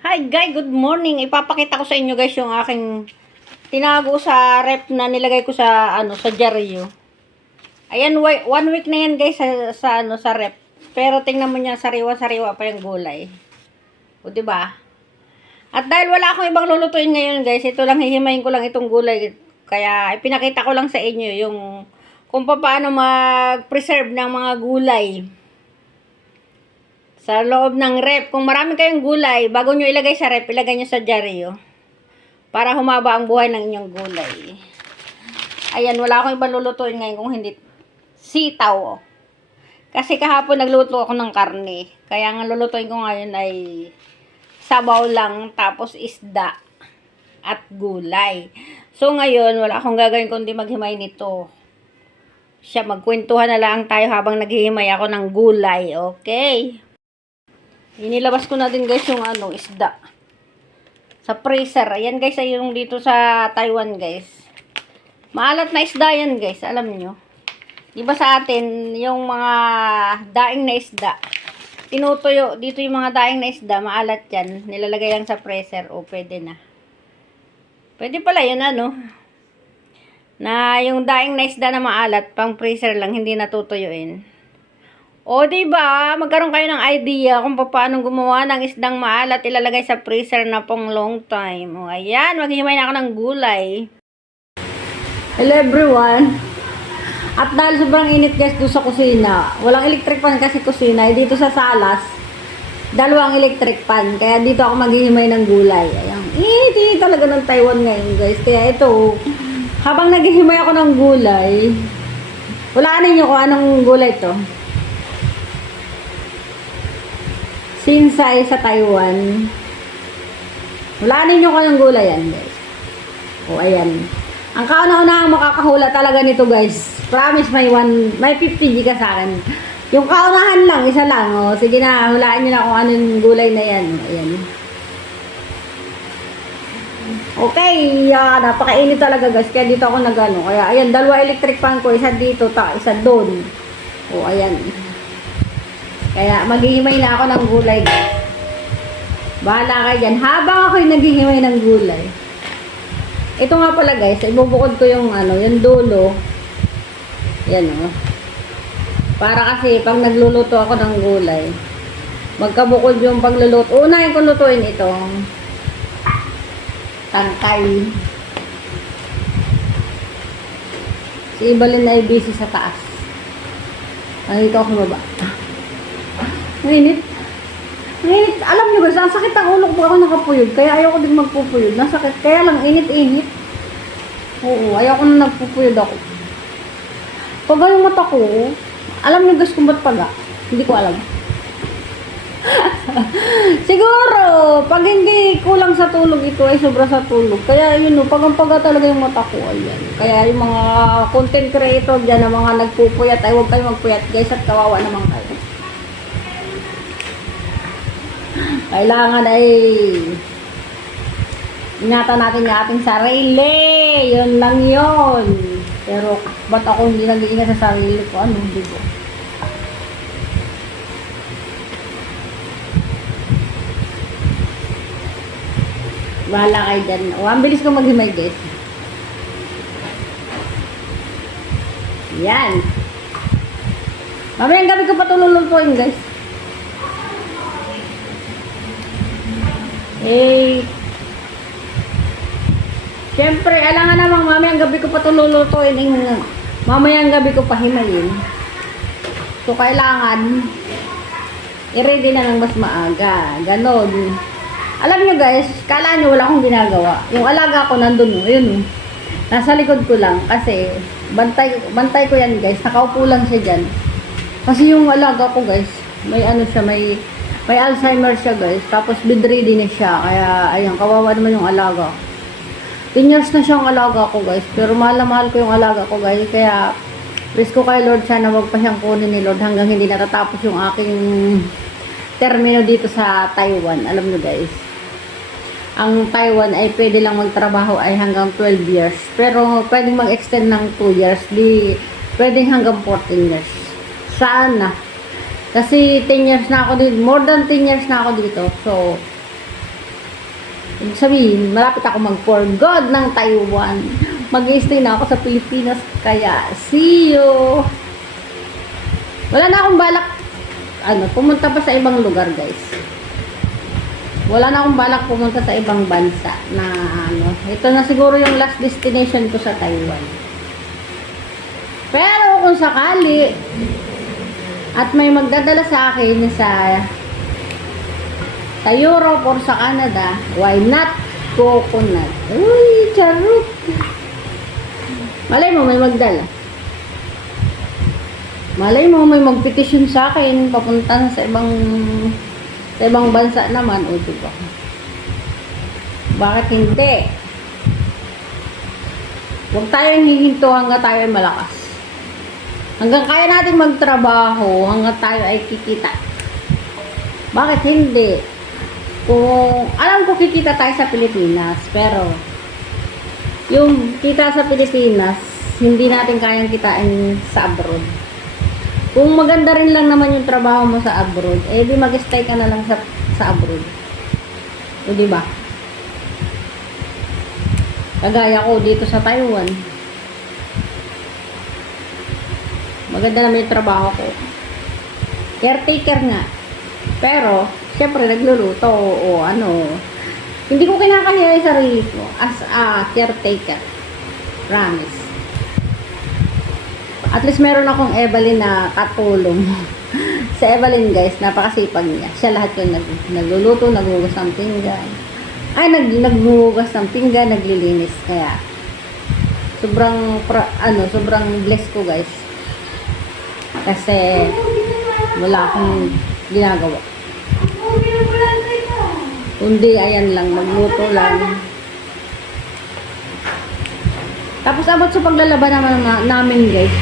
Hi guys, good morning. Ipapakita ko sa inyo guys yung aking tinago sa rep na nilagay ko sa ano sa diaryo. Ayan, one week na yan guys sa, sa ano sa rep. Pero tingnan mo niya sariwa-sariwa pa yung gulay. O di ba? At dahil wala akong ibang lulutuin ngayon guys, ito lang hihimayin ko lang itong gulay. Kaya ipinakita ko lang sa inyo yung kung paano mag-preserve ng mga gulay sa loob ng rep. Kung marami kayong gulay, bago nyo ilagay sa rep, ilagay nyo sa dyaryo. Para humaba ang buhay ng inyong gulay. Ayan, wala akong ibang lulutuin ngayon kung hindi sitaw. Kasi kahapon nagluto ako ng karne. Kaya nga lulutuin ko ngayon ay sabaw lang, tapos isda at gulay. So ngayon, wala akong gagawin kundi maghimay nito. Siya, magkwentuhan na lang tayo habang naghihimay ako ng gulay. Okay? Inilabas ko na din guys yung ano, isda. Sa freezer. Ayan guys, ay yung dito sa Taiwan guys. Maalat na isda yan guys, alam nyo. Di ba sa atin, yung mga daing na isda, tinutuyo, dito yung mga daing na isda, maalat yan. Nilalagay yan sa freezer, o pwede na. Pwede pala yun ano. Na yung daing na isda na maalat, pang freezer lang, hindi natutuyuin. O, di ba? Magkaroon kayo ng idea kung paano gumawa ng isdang maalat ilalagay sa freezer na pong long time. O, ayan. Maghihimay na ako ng gulay. Hello, everyone. At dahil sobrang init guys doon sa kusina, walang electric fan kasi kusina, eh, dito sa salas, dalawang electric fan. Kaya dito ako maghihimay ng gulay. Ayan. Init talaga ng Taiwan ngayon guys. Kaya ito, habang naghihimay ako ng gulay, wala ninyo kung anong gulay to. Sinsay sa Taiwan. Wala ninyo ko ng gulay yan, guys. O, ayan. Ang kauna-unahang makakahula talaga nito, guys. Promise, may one, may 50 G ka sa akin. Yung kaunahan lang, isa lang. O, sige na, hulaan nyo na kung anong gulay na yan. Ayan. Okay, yeah, napakainit talaga guys. Kaya dito ako nagano. Kaya ayan, dalawa electric fan ko. Isa dito, ta, isa doon. O, ayan. Kaya maghihimay na ako ng gulay guys. Bahala kayo dyan. Habang ako'y naghihimay ng gulay. Ito nga pala guys, ibubukod ko yung ano, yung dulo. Yan o. Para kasi pag nagluluto ako ng gulay, magkabukod yung pagluluto. Unahin ko lutuin itong tangkay. Si Ibalin ay busy sa taas. Nandito ako baba. Mainit. Mainit. Alam nyo guys, ang sakit ang ulo ko ako nakapuyod. Kaya ayoko din magpupuyod. Nasakit. Kaya lang, init-init. Oo, ayoko na nagpupuyod ako. Pag yung mata ko, alam nyo guys kung ba't paga? Hindi ko alam. Siguro, pag hindi kulang sa tulog ito ay sobra sa tulog. Kaya yun o, pag ang paga talaga yung mata ko, ayan. Kaya yung mga content creator dyan na mga nagpupuyat, ay huwag kayo magpuyat guys at kawawa naman kayo. Kailangan ay ingatan natin yung ating sarili. Yun lang yun. Pero ba't ako hindi nag-iingat sa sarili ko? Ano, hindi ko. Bahala kayo dyan. O, ang bilis ko maghimay, guys. Yan. Mamayang gabi ko pa guys. Eh, Siyempre, alangan namang mamayang gabi ko pa ito lulutuin. Eh, mamayang gabi ko pa himayin. So, kailangan i-ready na ng mas maaga. Ganon. Alam nyo guys, kala nyo wala akong ginagawa. Yung alaga ko nandun, yun. Nasa likod ko lang kasi bantay, bantay ko yan guys. Nakaupo lang siya dyan. Kasi yung alaga ko guys, may ano siya, may may Alzheimer siya guys. Tapos bedridden na siya. Kaya ayun, kawawa naman yung alaga. 10 years na siyang alaga ko guys. Pero mahal na mahal ko yung alaga ko guys. Kaya please ko kay Lord sana wag pa siyang kunin ni Lord hanggang hindi natatapos yung aking termino dito sa Taiwan. Alam nyo guys. Ang Taiwan ay pwede lang magtrabaho ay hanggang 12 years. Pero pwedeng mag-extend ng 2 years. Di, pwedeng hanggang 14 years. Sana. Kasi 10 years na ako dito. More than 10 years na ako dito. So, sabihin, malapit ako mag-for God ng Taiwan. Mag-stay na ako sa Pilipinas, kaya see you! Wala na akong balak, ano, pumunta pa sa ibang lugar, guys. Wala na akong balak pumunta sa ibang bansa na, ano, ito na siguro yung last destination ko sa Taiwan. Pero kung sakali, at may magdadala sa akin sa sa Europe or sa Canada, why not coconut? Uy, charot! Malay mo, may magdala. Malay mo, may magpetisyon sa akin, papunta na sa ibang sa ibang bansa naman, o diba? Bakit hindi? Huwag tayong hihinto hanggang tayo ay malakas. Hanggang kaya natin magtrabaho, hanggang tayo ay kikita. Bakit hindi? Kung, alam ko kikita tayo sa Pilipinas, pero yung kita sa Pilipinas, hindi natin kayang kitain sa abroad. Kung maganda rin lang naman yung trabaho mo sa abroad, eh di mag-stay ka na lang sa, sa abroad. O di ba? Kagaya ko dito sa Taiwan. Maganda naman yung trabaho ko. Caretaker nga. Pero, syempre, nagluluto o, ano. Hindi ko kinakahiya yung sarili ko as a caretaker. Promise. At least meron akong Evelyn na katulong. sa Evelyn guys, napakasipag niya. Siya lahat yung nag, nagluluto, naghugas ng pinggan. Ay, nag, naghugas ng pinggan, naglilinis. Kaya, sobrang, pra, ano, sobrang bless ko guys. Kasi, wala akong ginagawa. Kundi, ayan lang, magluto lang. Tapos, abot sa paglalaban naman na, namin, guys.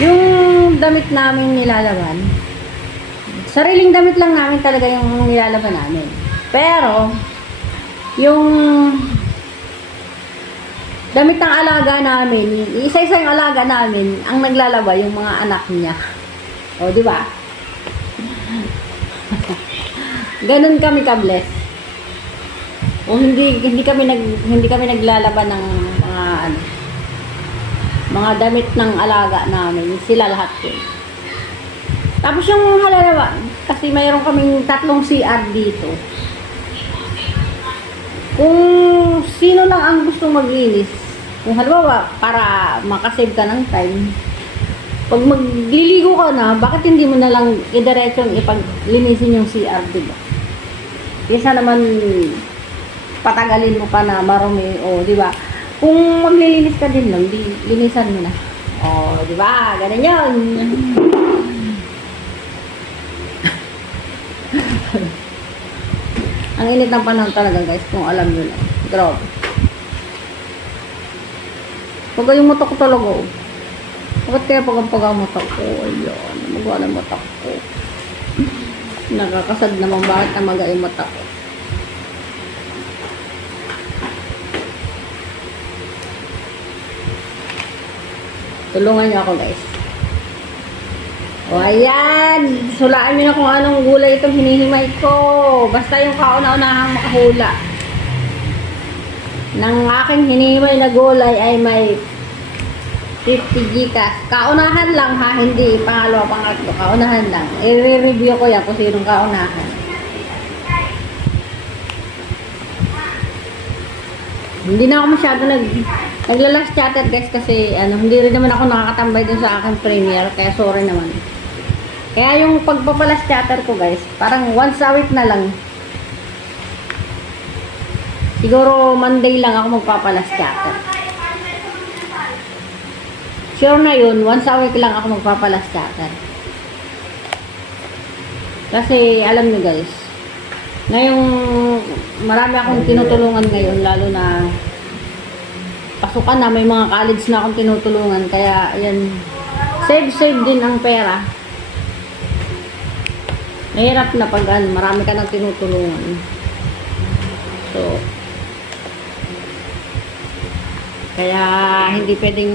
Yung damit namin nilalaban, sariling damit lang namin talaga yung nilalaban namin. Pero, yung damit ng alaga namin, isa-isa yung alaga namin, ang naglalaba yung mga anak niya. O, di ba? Ganun kami ka-bless. O hindi hindi kami nag hindi kami naglalaban ng mga ano mga damit ng alaga namin. Sila lahat yun. Tapos yung halalawa, kasi mayroon kaming tatlong CR dito. Kung sino lang ang gustong maglinis, kung halimbawa, para makasave ka ng time, pag magliligo ka na, bakit hindi mo na lang idiretsong ipaglinisin yung CR, di ba? Kesa naman patagalin mo pa na marumi, o di ba? Kung maglilinis ka din lang, di, linisan mo na. O, di ba? Ganun yun. Ang init ng panahon talaga guys, kung alam nyo lang. Grabe. Pag yung mata ko talaga, oh. Bakit kaya pag ang pag ang mata ko? Ayan, magawa ng mata ko. Nakakasad naman bakit ang maga yung mata ko. Tulungan niyo ako guys. O ayan, sulaan niyo na kung anong gulay itong hinihimay ko. Basta yung kauna-unahang makahula. Nang aking hinihimay na gulay ay may 50 gikas. Kaunahan lang ha, hindi pangalawa, pangatlo. Kaunahan lang. I-review ko yan kung sinong kaunahan. Hindi na ako masyado nag nagla-last chatter guys kasi ano, hindi rin naman ako nakakatambay dun sa aking premiere kaya sorry naman. Kaya yung pagpapalas chatter ko guys, parang once a week na lang. Siguro Monday lang ako magpapalas chatter. Sure na yun, once a week lang ako magpapalas chatter. Kasi alam niyo guys, ngayong marami akong tinutulungan ngayon, lalo na pasukan na, may mga college na akong tinutulungan. Kaya, ayan, save-save din ang pera. Mahirap na pag ano, marami ka nang tinutulungan. So, kaya hindi pwedeng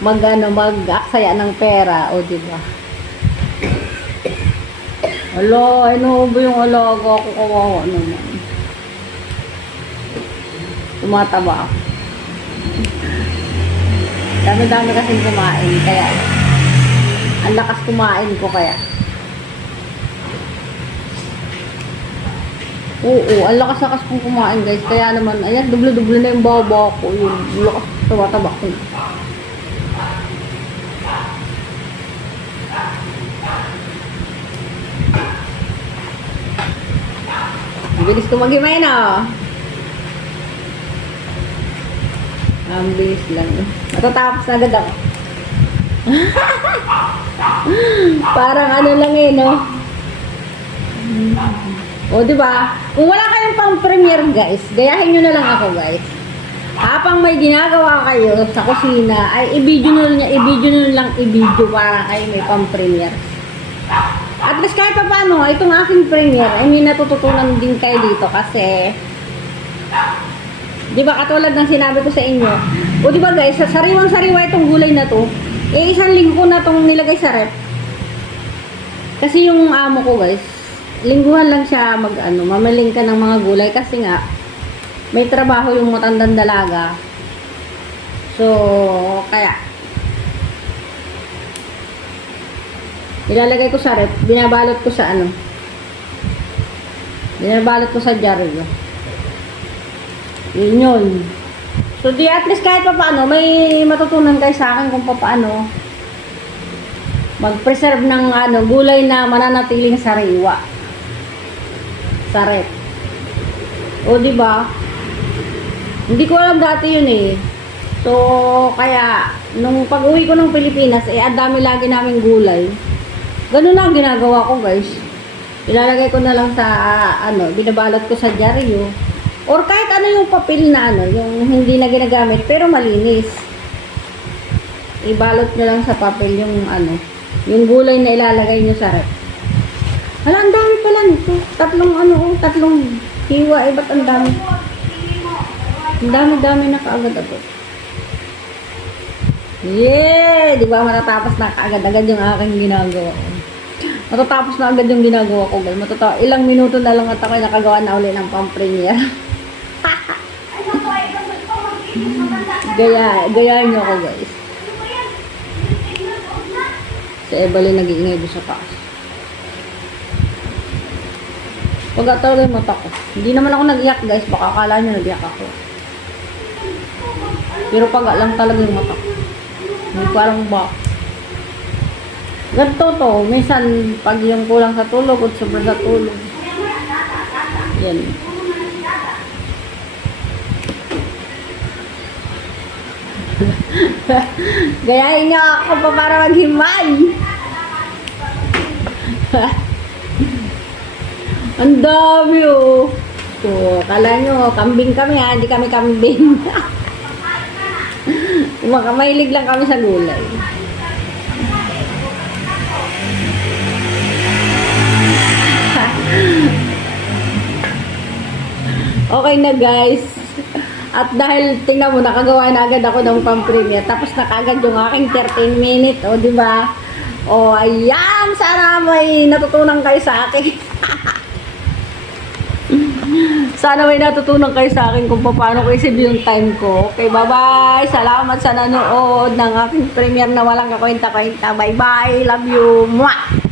mag ano, mag-aksaya ng pera, o di ba? Alo, ano ba yung alaga ko kawawa naman? tumataba ako. Dami-dami kasing kumain, kaya ang lakas kumain ko kaya. Oo, ang lakas-lakas kong kumain guys. Kaya naman, ayan, dublo-dublo na yung baba ko. Yun, lakas tumataba ko. Bilis ko mag-himay na. Ang bilis lang. Matatapos na agad ako. Parang ano lang eh, no? O, di ba? Kung wala kayong pang premiere, guys, gayahin nyo na lang ako, guys. Habang may ginagawa kayo sa kusina, ay i-video nyo niya, i-video nyo lang i-video para kayo may pang premiere. At least kahit pa paano, itong aking premiere, ay may natututunan din kayo dito kasi Di ba katulad ng sinabi ko sa inyo? O di ba guys, sa sariwang-sariwa itong gulay na to, eh isang linggo na tong nilagay sa rep. Kasi yung amo ko guys, lingguhan lang siya mag ano, mamaling ka ng mga gulay kasi nga may trabaho yung matandang dalaga. So, kaya Ilalagay ko sa rep, binabalot ko sa ano. Binabalot ko sa dyaryo. Yun yun. So, di at least kahit pa paano, may matutunan kayo sa akin kung paano mag-preserve ng ano, gulay na mananatiling sariwa. Sa rep. O, di ba? Hindi ko alam dati yun eh. So, kaya, nung pag-uwi ko ng Pilipinas, eh, ang dami lagi naming gulay. Ganun lang ginagawa ko, guys. Ilalagay ko na lang sa, ano, binabalot ko sa dyaryo. Or kahit ano yung papel na ano, yung hindi na ginagamit, pero malinis. Ibalot nyo lang sa papel yung ano, yung gulay na ilalagay nyo sa rep. Hala, ang dami pala nito. Tatlong ano, oh, tatlong hiwa, eh, ba't ang dami? Ang dami-dami na kaagad ako. Yeah! Di ba matatapos na kaagad-agad yung aking ginagawa ko. Matatapos na agad yung ginagawa ko, guys. Matata ilang minuto na lang at ako nakagawa na uli ng pang-premiere. Gaya, gayaan nyo ako, guys. Si Evelyn nag-iingay sa taas. Pag talaga yung mata ko. Hindi naman ako nag-iyak, guys. Baka akala nyo nag-iyak ako. Pero pag lang talaga yung mata ko. Hindi ko alam ba. Ganito to. Minsan, pag yung kulang sa tulog o sobra sa tulog. Yan. Gayahin niyo ako pa para maghimay. Ang dami oh. So, kala nyo, kambing kami ha, hindi kami kambing. Makamailig lang kami sa gulay. okay na guys. At dahil tingnan mo, nakagawa na agad ako ng pang-premiere. Tapos na kagad yung aking 13 minute. O, di ba? O, ayan. Sana may natutunan kayo sa akin. Sana may natutunan kayo sa akin kung paano ko isip yung time ko. Okay, bye-bye. Salamat sa nanood ng aking premiere na walang kakwenta-kwenta. Bye-bye. Love you. Mwah!